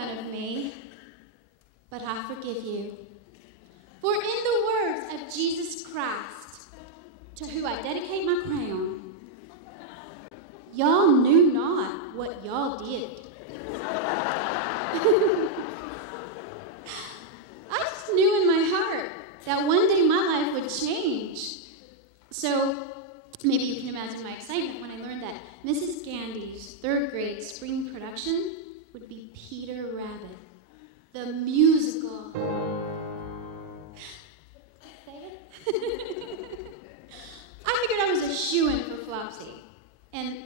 fun of me, but I forgive you. For in the words of Jesus Christ, to who I dedicate my crown, y'all knew not what y'all did. I just knew in my heart that one day my life would change. So maybe you can imagine my excitement when I learned that Mrs. Gandy's third grade spring production would be Peter Rabbit, the musical. I figured I was a shoo-in for Flopsy, and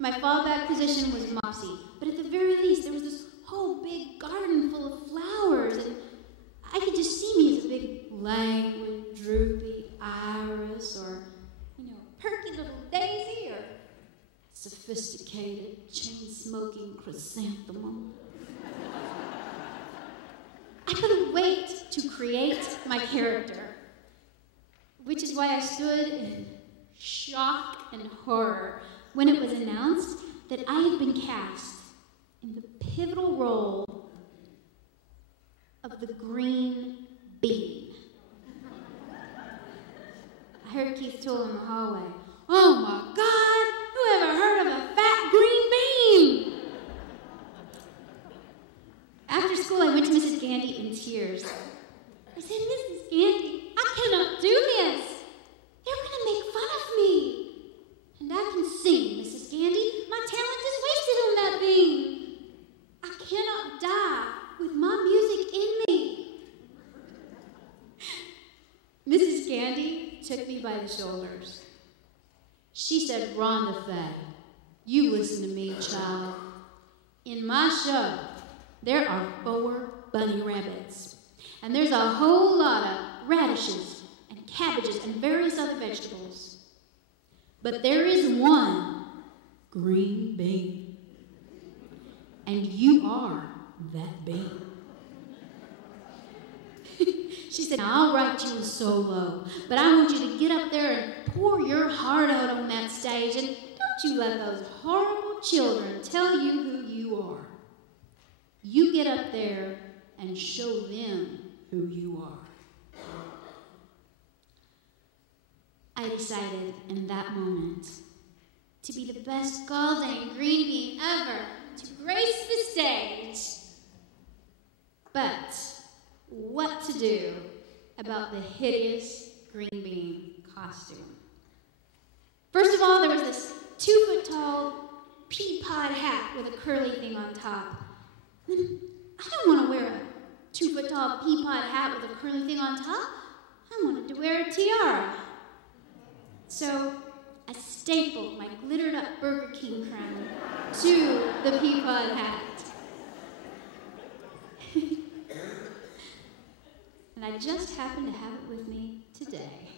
my fallback position was Mopsy. But at the very least, there was this whole big garden full of flowers, and I could just see me as a big, languid, droopy iris, or, perky little daisy, or sophisticated, chain-smoking chrysanthemum. I couldn't wait to create my character, which is why I stood in shock and horror when it was announced that I had been cast in the pivotal role of the green bean. I heard Keith Toole in the hallway. "Oh my God, who ever heard of a fat green bean?" After school, I went to Mrs. Gandy in tears. I said, "Mrs. Gandy, I cannot do this. They're going to make fun of me. And I can sing, Mrs. Gandy. My talent is wasted on that bean. I cannot die with my music in me." Mrs. Gandy took me by the shoulders. She said, "Rhonda Faye, you listen to me, child. In my show, there are 4 bunny rabbits. And there's a whole lot of radishes and cabbages and various other vegetables. But there is one green bean. And you are that bean." She said, "Now, I'll write you a solo, but I want you to get up there and pour your heart out on that stage, and don't you let those horrible children tell you who you are. You get up there and show them who you are." I decided in that moment to be the best golden green bean ever to grace the stage. But what to do about the hideous green bean costume? First of all, there was this 2-foot-tall pea pod hat with a curly thing on top. Then I don't want to wear a 2-foot-tall pea pod hat with a curly thing on top. I wanted to wear a tiara. So I stapled my glittered-up Burger King crown to the pea pod hat. And I just happened to have it with me today.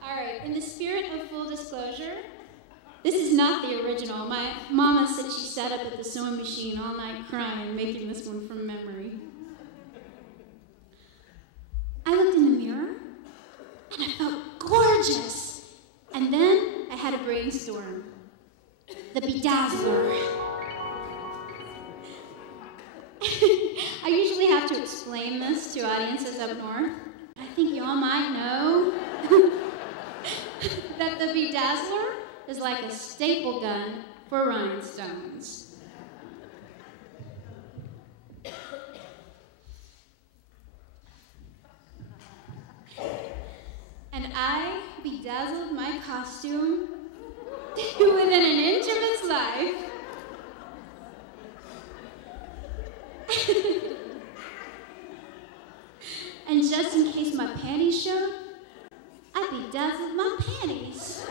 All right, in the spirit of full disclosure, this is not the original. My mama said she sat up at the sewing machine all night crying, making this one from memory. I looked in the mirror, and I felt gorgeous. And then I had a brainstorm. The bedazzler. I usually have to explain this to audiences up north. I think y'all might know that the bedazzler is like a staple gun for rhinestones. And I bedazzled my costume within an inch of its life. And just in case my panties showed, I bedazzled my panties.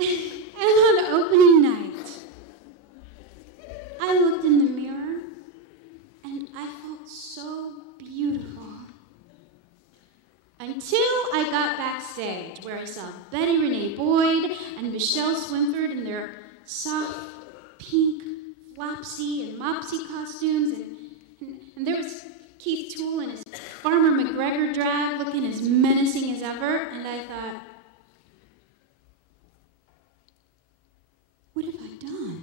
And on opening night, I looked in the mirror and I felt so beautiful. Until I got backstage, where I saw Betty Renee Boyd and Michelle Swinford in their soft pink Flopsy and Mopsy costumes, and there was Keith Toole in his Farmer McGregor drag looking as menacing as ever, and I thought, what have I done?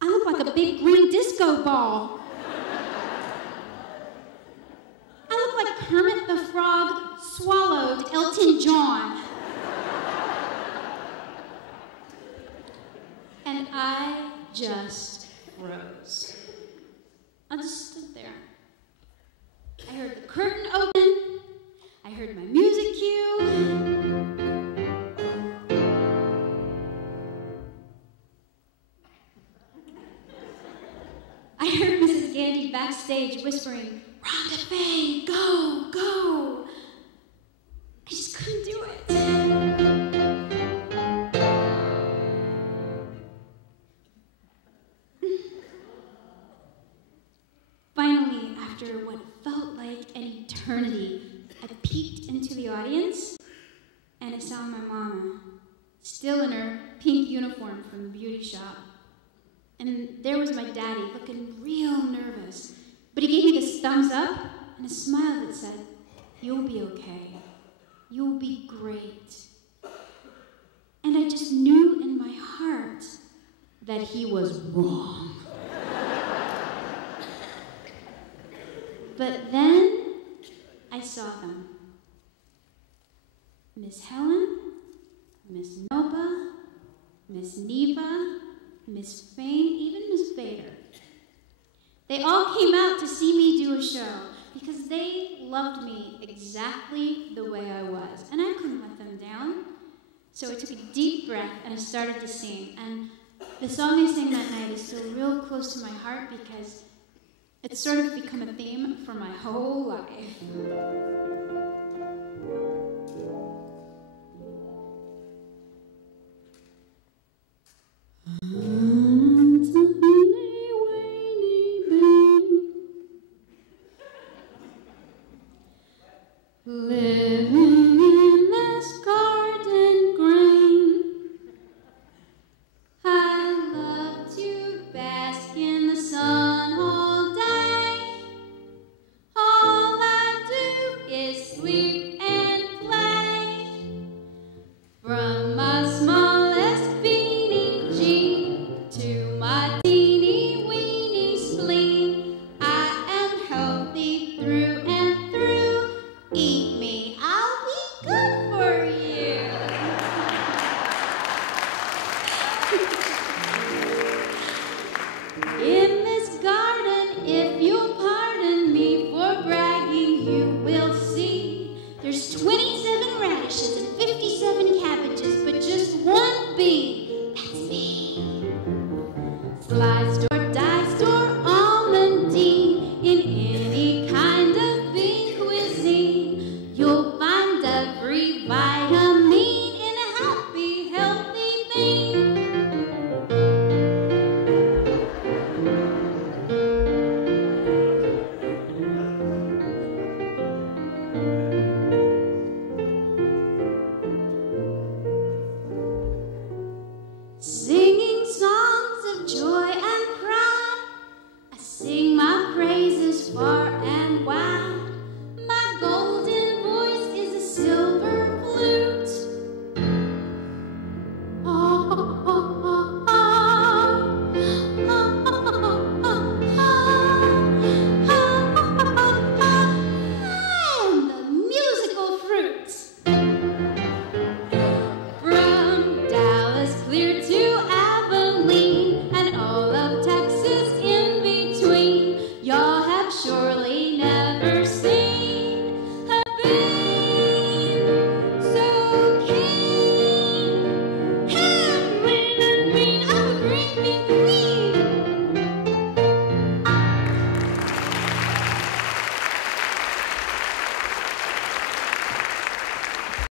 I look like a big green disco ball. I look like Kermit the Frog swallowed Elton John. And I just froze. I just stood there. I heard the curtain open. I heard my music cue. I heard Mrs. Gandy backstage whispering, "Rhonda Faye, go, go." I just couldn't do it. Finally, after what felt like an eternity, I peeked into the audience and I saw my mama, still in her pink uniform from the beauty shop. And there was my daddy, looking real nervous. But he gave me this thumbs up and a smile that said, "You'll be okay. You'll be great." And I just knew in my heart that he was wrong. But then I saw them. Miss Helen, Miss Noba, Miss Neva, Miss Fane, even Miss Vader. They all came out to see me do a show because they loved me exactly the way I was, and I couldn't let them down. So I took a deep breath and I started to sing. And the song I sang that night is still real close to my heart because it's sort of become a theme for my whole life. Living